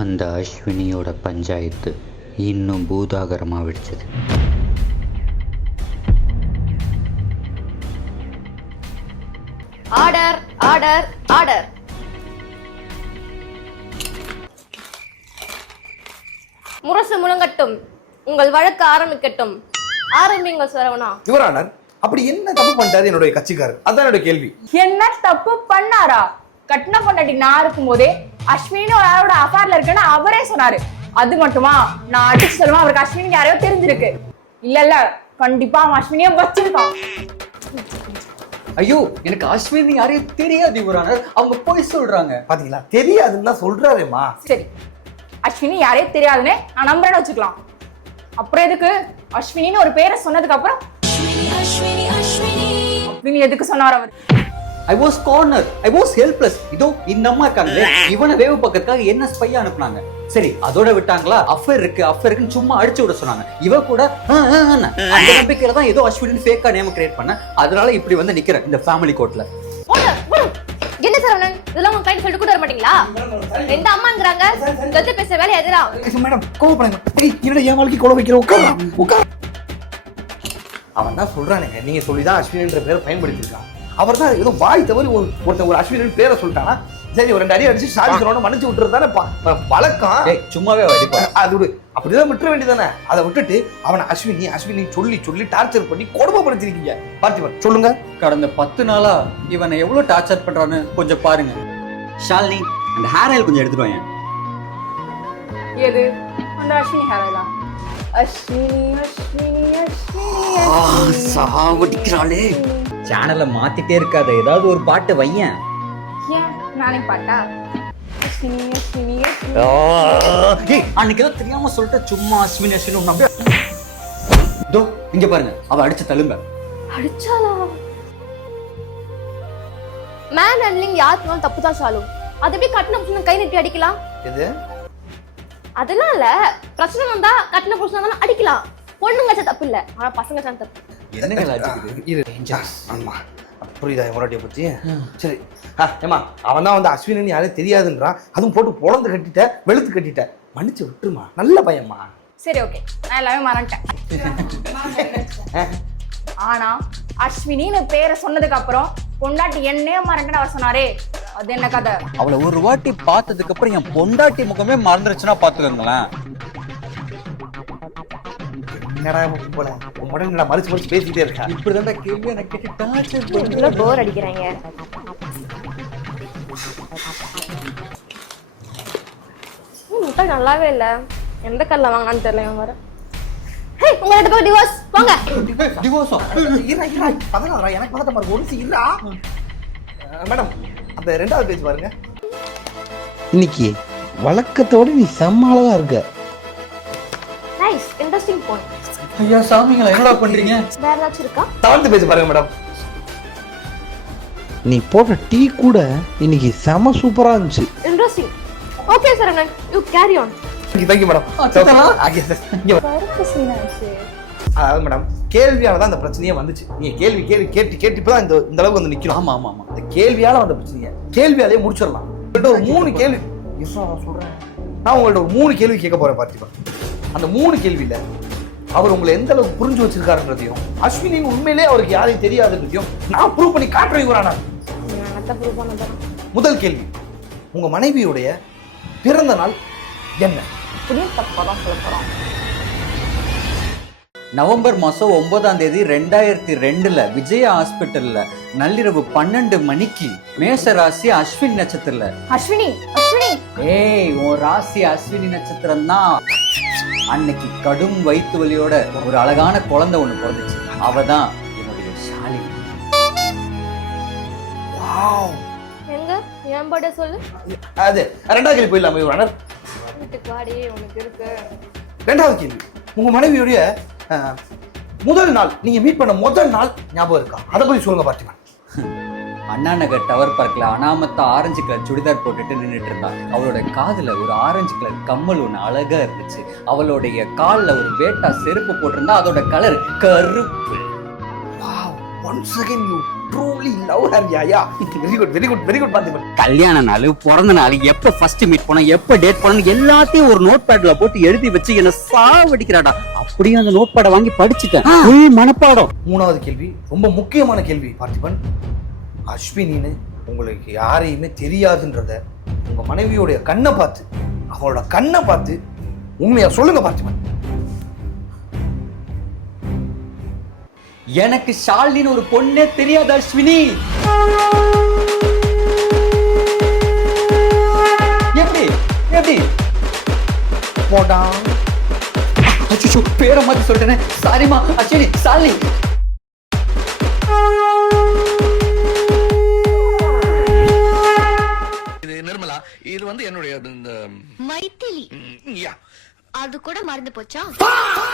அந்த அஸ்வினியோட பஞ்சாயத்து இன்னும் பூதாகரமாக வெடிச்சது. Order order order. முரசு முழங்கட்டும், உங்கள் வழக்கு ஆரம்பிக்கட்டும். ஆரம்பிங்க சரவணா. யுவர் ஆனர், அப்படி என்ன தப்பு பண்ணிட்டாரு என்னுடைய கட்சிக்காரர்? அதான் என்னோட கேள்வி. என்ன தப்பு பண்ணாரா? கட்டின பொண்டாட்டி நான் இருக்கும் போதே அஸ்வினி யாரோட அஃபேர்ல இருக்குன்னு அவரே சொன்னாரு. அது மட்டுமா, நான் அடிச்சு சொல்லுவேன் அவருக்கு அஸ்வினி யாரையோ தெரிஞ்சிருக்கு. இல்ல கண்டிப்பா அவன் அஸ்வினிய வச்சிருக்கான். ஐயோ, எனக்கு அஸ்வினி யாரையும் தெரியாது இவரான, அவங்க போய் சொல்றாங்க. பாத்தீங்களா, தெரியாதுன்னு தான் சொல்றாரேம்மா. சரி, அஸ்வினி யாரையும் தெரியாதுன்னு நான் நம்புறேன்னு வச்சுக்கலாம். அப்புறம் எதுக்கு அஸ்வினின்னு ஒரு பேரை சொன்னதுக்கு அப்புறம் அப்படின்னு எதுக்கு சொன்னார் அவர்? I was cornered, I was helpless. இதோ இந்த அம்மா இருக்காங்களே, இவனை வேவு பக்கத்துக்காக என்ன ஸ்பையா அனுப்புனாங்க. சரி, அதோட விட்டாங்களா? அஃபேர் இருக்குன்னு சும்மா அடிச்சு விட சொன்னாங்க. இவ கூட அந்த நம்பிக்கையில தான் ஏதோ அஸ்வினின்னு ஃபேக்கா நேம் கிரியேட் பண்ண. அதனால இப்படி வந்து நிக்கிறேன் இந்த ஃபேமிலி கோர்ட்ல. என்ன சரவணன், இதெல்லாம் உங்க கையில சொல்லிட்டு கூட வர மாட்டீங்களா? ரெண்டு அம்மாங்கறாங்க, கத்து பேச வேலை எதுரா? மேடம் கோவப்படாதீங்க. என்னடா என் வாழ்க்கை கொலை வைக்கிற? உட்கார். அவன் தான் சொல்றானுங்க, நீங்க சொல்லிதான் அஸ்வினின்ற பேரை பயன்படுத்திருக்கான். அவர் தான் ஏதோ வாய் தவறி ஒருத்தன் ஒரு அஸ்வினின் பேரை சொல்லிட்டானா, சரி ஒரு ரெண்டு அடி அடிச்சு சாதி சொல்லணும் மன்னிச்சு விட்டுறதுதானே வழக்கம். சும்மாவே அடிப்பான். அது அப்படிதான் விட்டுற வேண்டியதானே. அதை விட்டுட்டு அவனை அஸ்வினி சொல்லி டார்ச்சர் பண்ணி கொடுமைப்படுத்திருக்கீங்க. பார்த்திபன் சொல்லுங்க. கடந்த 10 நாளா இவனை எவ்வளவு டார்ச்சர் பண்றான்னு கொஞ்சம் பாருங்க. ஷாலினி, அந்த ஹேர் ஆயில் கொஞ்சம் எடுத்துட்டு வாங்க. எது அந்த அஸ்வினி ஹேர் ஆயிலா? அஸ்வினி சாவடிக்கிறாளே. சேனலை மாத்திட்டே இருக்காத, ஏதாவது ஒரு பாட்டு வையன். ஏன் நானே பாட்டா? அன்னைக்கு ஏதோ தெரியாம சொல்லிட்டு சும்மா அஸ்வினி இங்க பாருங்க, அவ அடிச்ச தழும்ப. அடிச்சாளா? மேன் ஹேண்ட்லிங் யாருக்குனாலும் தப்பு தான் சாலும். அது எப்படி கட்டின புருஷன் கை நீட்டி அடிக்கலாம்? எது? அதெல்லாம் இல்ல, பிரச்சனை வந்தா கட்டின புருஷன் அடிக்கலாம். பொண்ணுங்க தப்பு இல்ல, ஆனா பசங்க தான் தப்பு. புரியுதா முன்னாடியை பத்தி? சரி, ஏமா அவன் தான் வந்து அஸ்வினி யாரும் தெரியாதுன்றான். அதுவும் போட்டு பொழந்து கட்டிட்ட, வெளுத்து கட்டிட்ட. மன்னிச்சு விட்டுருமா, நல்ல பையன்மா. சரி, ஓகே, நான் எல்லாமே மறந்துட்டேன். ஆனா அஸ்வினின்னு பேரை சொன்னதுக்கு அப்புறம் பொண்டாட்டி என்னையே மறந்துட்டு அவர் சொன்னாரே, அது என்ன கதை? அவளை ஒரு வாட்டி பார்த்ததுக்கு அப்புறம் என் பொண்டாட்டி முகமே மறந்துருச்சுன்னா பாத்துக்கோங்களேன். என்னடா போல உடனே மறுச்சு பேசிட்டே இருக்கா? இப்படிதான் கேள்வி எனக்கு கேட்டு போர் அடிக்கிறாங்க. முட்டை நல்லாவே இல்ல, எந்த கல்ல வாங்கலான்னு தெரியல. இவன் வர உங்க ரெண்டு பேரும் டிவோர்ஸ் வாங்க. டிவோர்ஸா? எனக்கு பதட்டமா இருக்கு. ஒரு இருடா மேடம், அந்த ரெண்டாவது பேஜ் பாருங்க. இன்னைக்கு வழக்கத்தோட நீ செம்மாளா இருக்க. Nice, interesting point. ஐயா சாமிங்களா, என்னடா பண்றீங்க? வேற ஏதாச்சும் இருக்கா? செவன்த் பேஜ் பாருங்க மேடம். நீ போட்ட டீ கூட இன்னைக்கு செம சூப்பரா இருந்துச்சு. Interesting. Okay Saravanan, you carry on. Thank you madam. அதாவது மேடம், கேள்வியால தான் அந்த பிரச்சனையே வந்துச்சு. நீங்க கேள்வி கேட்டு இப்பதான் இந்த அளவுக்கு வந்து நிக்கிறோம். ஆமா ஆமா ஆமா, இந்த கேள்வியால வந்த பிரச்சனையை கேள்வியாலே முடிச்சிடலாம். உங்கள்கிட்ட ஒரு 3 கேள்வி சொல்றேன். நான் உங்கள்ட்ட ஒரு 3 கேள்வி கேட்க போறேன் பார்த்திபா. அந்த 3 கேள்வியில அவர் உங்களை எந்த அளவுக்கு புரிஞ்சு வச்சிருக்காருன்றதையும், அஸ்வினி உண்மையிலே அவருக்கு யாரையும் தெரியாதுன்றதையும் நான் ப்ரூவ் பண்ணி காட்டுறேன். இவரான முதல் கேள்வி, உங்க மனைவியுடைய பிறந்த நாள் என்ன? தப்பாதான் சொல்ல போறோம். நவம்பர் மாசம் 9ஆம் தேதி 2002 விஜயா ஹாஸ்பிட்டல்ல நள்ளிரவு 12 மணிக்கு மேஷ ராசி அஸ்வினி நட்சத்திரத்துல. அஸ்வினி ஏய், உன் ராசி அஸ்வினி நட்சத்திரம் தான். அன்னைக்கு கடும் வயிற்று வலியோட ஒரு அழகான குழந்தை ஒண்ணு பிறந்துச்சு. அவதான் என்னுடைய ஷாலினி. எங்க என் பர்த்டே சொல்லு. அது ரெண்டாவது கேள்வி போயிடலாமா இவரான? வீட்டுக்கு வாடி, உனக்கு இருக்கு. ரெண்டாவது கேள்வி, உங்க மனைவியுடைய முதல் நாள், நீங்க மீட் பண்ண முதல் நாள் ஞாபகம் இருக்கா? அதை பத்தி சொல்லுங்க பார்த்திபன். அண்ணா நகர் டவர் பார்க்ல அனாமத்த ஆரஞ்சு கலர் சுடிதார் போட்டுட்டு நின்றுட்டு இருந்தா. அவளோட காதுல ஒரு ஆரஞ்சு கலர் கம்மல் ஒண்ணு அழகா இருந்துச்சு. அவளுடைய கால்ல ஒரு பேட்டா செருப்பு போட்டிருந்தா, அதோட கலர் கருப்பு. Once again you truly love her yeah very good very good very good Parthiban. கல்யாண நாள், பிறந்த நாள், எப்ப ஃபர்ஸ்ட் மீட் பண்ணோம், எப்ப டேட் பண்ணணும் எல்லாத்தையும் ஒரு நோட் பேட்ல போட்டு எழுதி வச்சு என்ன சாவடிக்கிறாடா. அப்படியே அந்த நோட் பேட வாங்கி படிச்சுட்டேன். மனப்பாடம். மூணாவது கேள்வி ரொம்ப முக்கியமான கேள்வி பார்த்திபன். அஸ்வினின்னு உங்களுக்கு யாரையுமே தெரியாதுன்றத உங்க மனைவியோடைய கண்ணை பார்த்து, அவளோட கண்ணை பார்த்து உண்மையா சொல்லுங்க பார்த்திபன். எனக்கு ஷாலினின்னு ஒரு பொண்ணே தெரியாது அஸ்வினி. எப்படி எப்படி போடா அச்சோ, பேரை மாத்தி சொல்லிட்டேனே. சாரிமா அஸ்வினி, ஷாலினி. இது நிர்மலா, இது வந்து என்னுடைய இந்த மைத்திலி அது கூட மறந்து போச்சா?